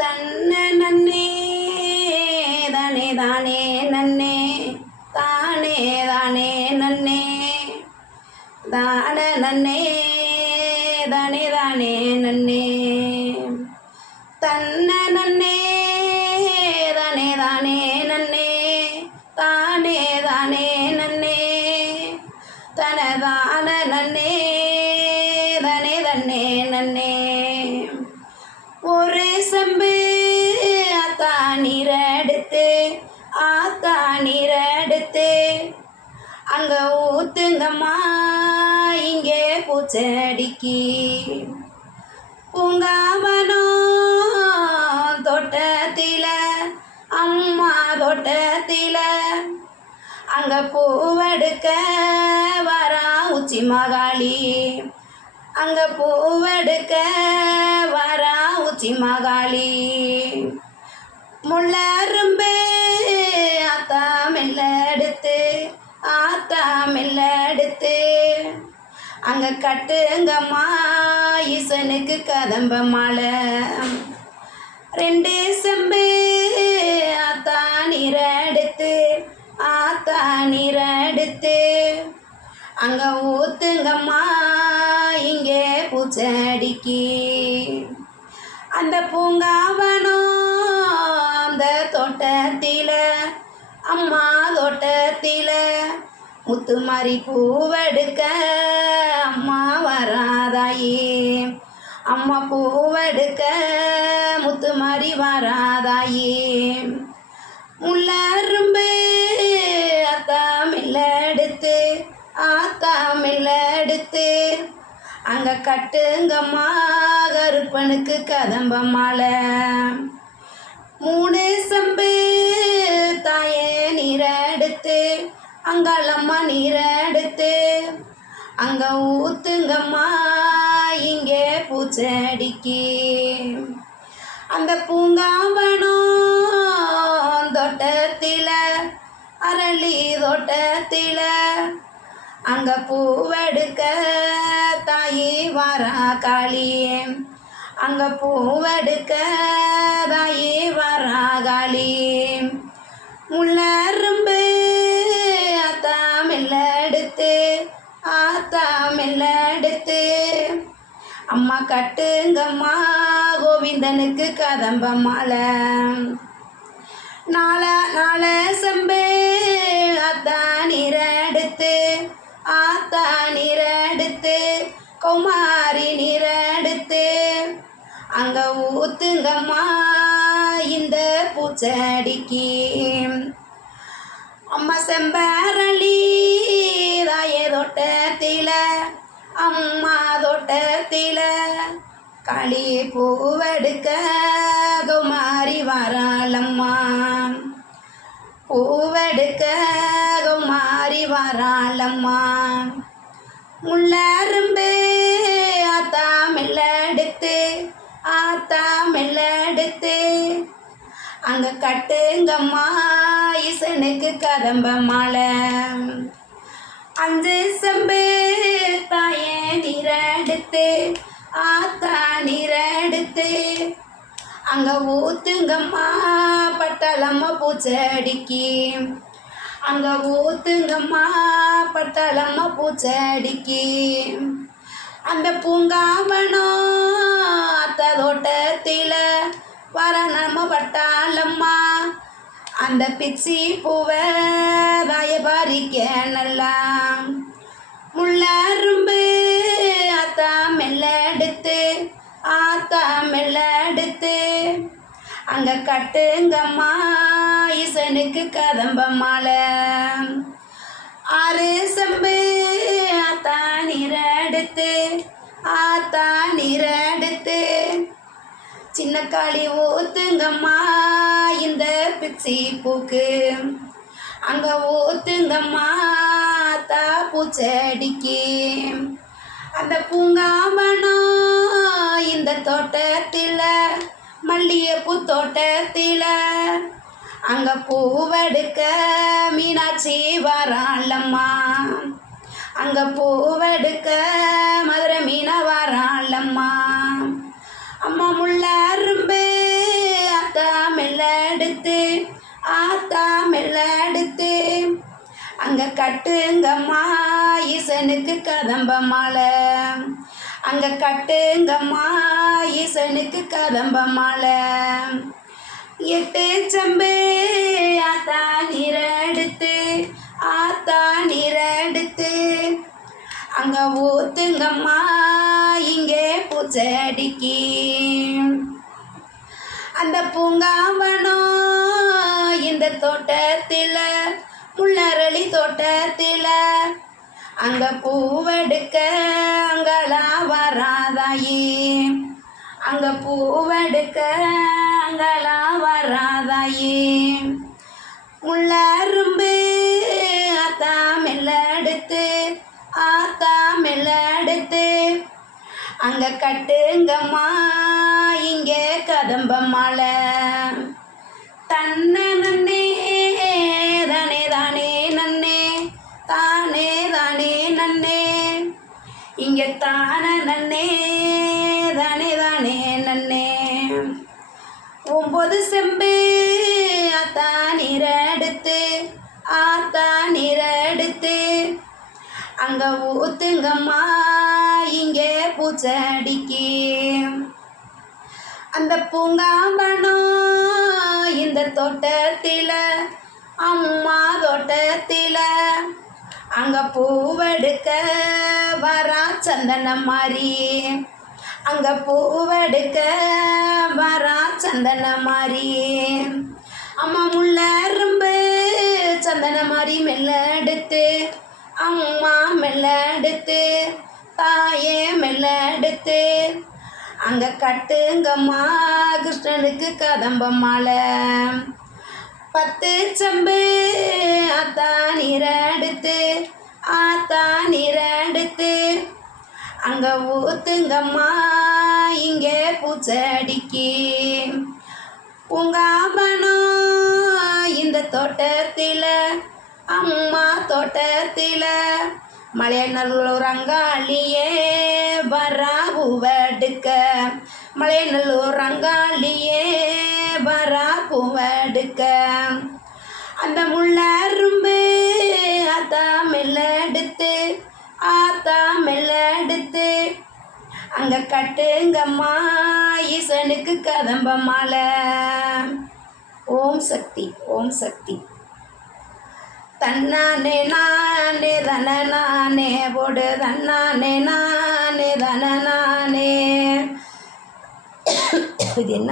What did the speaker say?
தன்னை நன்னே தானே தானே நன்னே தானே தானே நன்னே தான நன்னே தானே தானே நன்னே தன்னை நன்னே தானே தானே நன்னே தானே தானே நன்னே தனதான நன்னே தானே தன்னே நன்னே ஒரு செம்பு ஆத்தா நீர் எடுத்து ஆத்தா நீர் எடுத்து அங்கே ஊத்துங்கம்மா இங்கே பூச்செடிக்கு பூங்காவனோ தோட்டத்தில் அம்மா தோட்டத்தில் அங்கே பூவெடுக்க வரா உச்சி மகாளி அங்கே பூவெடுக்க வரா உச்சி மகாளி முள்ளரும்பே ஆத்தா மெல்ல எடுத்து ஆத்தா மெல்ல எடுத்து அங்கே கட்டுங்கம்மா ஈசனுக்கு கதம்ப மாலை ரெண்டு செம்பு ஆத்தா நீர் எடுத்து ஆத்தா நீர் எடுத்து அங்கே ஊத்துங்கம்மா இங்கே பூச்செடிக்கு அந்த பூங்காவனோ அந்த தோட்டத்தில் அம்மா தோட்டத்தில் முத்து மாதிரி பூவெடுக்க அம்மா வராதாயே அம்மா பூவெடுக்க முத்து மாதிரி வராதாயே முள்ளரும்பு ஆத்தா மெல்ல எடுத்து ஆத்தா மெல்ல எடுத்து அங்கே கட்டுங்கம்மா கருப்பனுக்கு கதம்ப மாலை மூணு செம்பு தாயே நீர் எடுத்து அங்காளம்மா நீர் எடுத்து அங்கே ஊத்துங்கம்மா இங்கே பூச்செடிக்கு அந்த பூங்காவனோ தோட்டத்தில் அரளி தோட்டத்தில் அங்கே பூவெடுக்க தாயி வரா காளி அங்கே பூவெடுக்க தாயி வரா காளி முள்ளரும்பு ஆத்தா மெல்ல எடுத்து ஆத்தா மெல்ல எடுத்து அம்மா கட்டுங்கம்மா கோவிந்தனுக்கு கதம்ப மாலை நால செம்பு ஆத்தா நீர் எடுத்து ஆத்தா நீர் எடுத்து கௌமாரி நீர் எடுத்து அங்கே ஊத்துங்கம்மா இந்த பூச்செடிக்கு அம்மா செம்பரளி தாயே தோட்டத்தில் அம்மா தோட்டத்தில் களி பூவெடுக்க கௌமாரி வராளம்மா பூவெடுக்க கௌமாரி வராளம்மா முள்ளரும்பு ஆத்தா மெல்ல எடுத்து ஆத்தா மெல்ல எடுத்து அங்கே கட்டுங்கம்மா ஈசனுக்கு கதம்ப மாலை அஞ்சு செம்பு தாயே நீர் எடுத்து ஆத்தா நீர் எடுத்து அங்கே ஊத்துங்கம்மா பட்டளம்மா பூச்செடிக்கு அங்கே ஊத்துங்கம்மா பட்டளம்மா பூச்செடிக்கு அந்த பூங்காவனோ அத்த தோட்டத்தில் வர நம்ம பட்டாளம்மா அந்த பிச்சி பூவை தாய பறிக்க நல்லா முள்ளரும்பு ஆத்தா மெல்ல எடுத்து ஆத்தா மெல்ல எடுத்து அங்கே கட்டுங்கம்மா ஈசனுக்கு கதம்ப மாலை ஆறு செம்பு ஆத்தா நீர் எடுத்து ஆத்தா நீர் எடுத்து சின்ன காளி ஊத்துங்கம்மா இந்த பிச்சி பூக்கு அங்கே ஊத்துங்கம்மா ஆத்தா பூச்செடிக்கு அந்த பூங்காவனோ இந்த தோட்டத்தில் மல்லிகைப்பூ தோட்டத்தில் அங்கே பூவெடுக்க மீனாட்சி வராளம்மா அங்கே பூவெடுக்க மதுரை மீனா வராளம்மா அம்மா முள்ளரும்பு ஆத்தா மெல்ல எடுத்து அங்கே கட்டுங்கம்மா ஈசனுக்கு கதம்ப மாலை. அங்கே கட்டுங்கம்மா ஈசனுக்கு கதம்ப மாலை. 8 செம்பு ஆத்தா நீரெடுத்து ஆத்தா நீரெடுத்து அங்கே ஊத்துங்கம்மா இங்கே பூச்செடிக்கு. அந்த பூங்காவனம் இந்த தோட்டத்தில் முள்ளரளி தோட்டத்தில் அங்கே பூவெடுக்க அங்கெல்லாம் வராதாயி. அங்கே பூவெடுக்க அங்கெல்லாம் வராதாயி. முள்ளரும்பு ஆத்தா மெல்ல எடுத்து ஆத்தா மெல்ல எடுத்து அங்கே கட்டுங்கம்மா இங்கே கதம்ப மாலை. தன்னை நன்னே தானே தானே நன்னே தானே தானே நன்னே இங்கே தானே நன்னே தானே தானே நன்னே. 9 செம்பு ஆத்தா நீரெடுத்து ஆத்தா நீரெடுத்து அங்கே ஊத்துங்கம்மா இங்கே பூச்செடிக்கு. அந்த பூங்காவனம் இந்த தோட்டத்தில் அம்மா தோட்டத்தில் அங்கே பூவெடுக்க வரா சந்தனம் மாதிரி. அங்கே பூவெடுக்க வரா சந்தனம் மாதிரி. அம்மா முள்ளரும்பு சந்தனம் மாதிரி மெல்ல எடுத்து அம்மா மெல்ல எடுத்து தாயே மெல்ல எடுத்து அங்கே கட்டுங்கம்மா கிருஷ்ணனுக்கு கதம்ப மாலை. 10 செம்பு ஆத்தா நீரெடுத்து ஆத்தா நீரெடுத்து அங்கே ஊத்துங்கம்மா இங்கே பூச்செடிக்கு. பூங்காவனம் இந்த தோட்டத்தில் அம்மா தோட்டத்தில் மலையநல்லூர் அங்காளியே வரா பூவெடுக்க. மலையநல்லூர் அங்காளியே வரா பூவெடுக்க. அந்த முள்ளரும்பு ஆத்தா மெல்ல எடுத்து ஆத்தா மெல்ல எடுத்து அங்கே கட்டுங்கம்மா ஈசனுக்கு கதம்ப மாலை. ஓம் சக்தி ஓம் சக்தி. தன்னானே நானே தன நானே போடு தன்னானே நானே தன நானே. இது என்ன?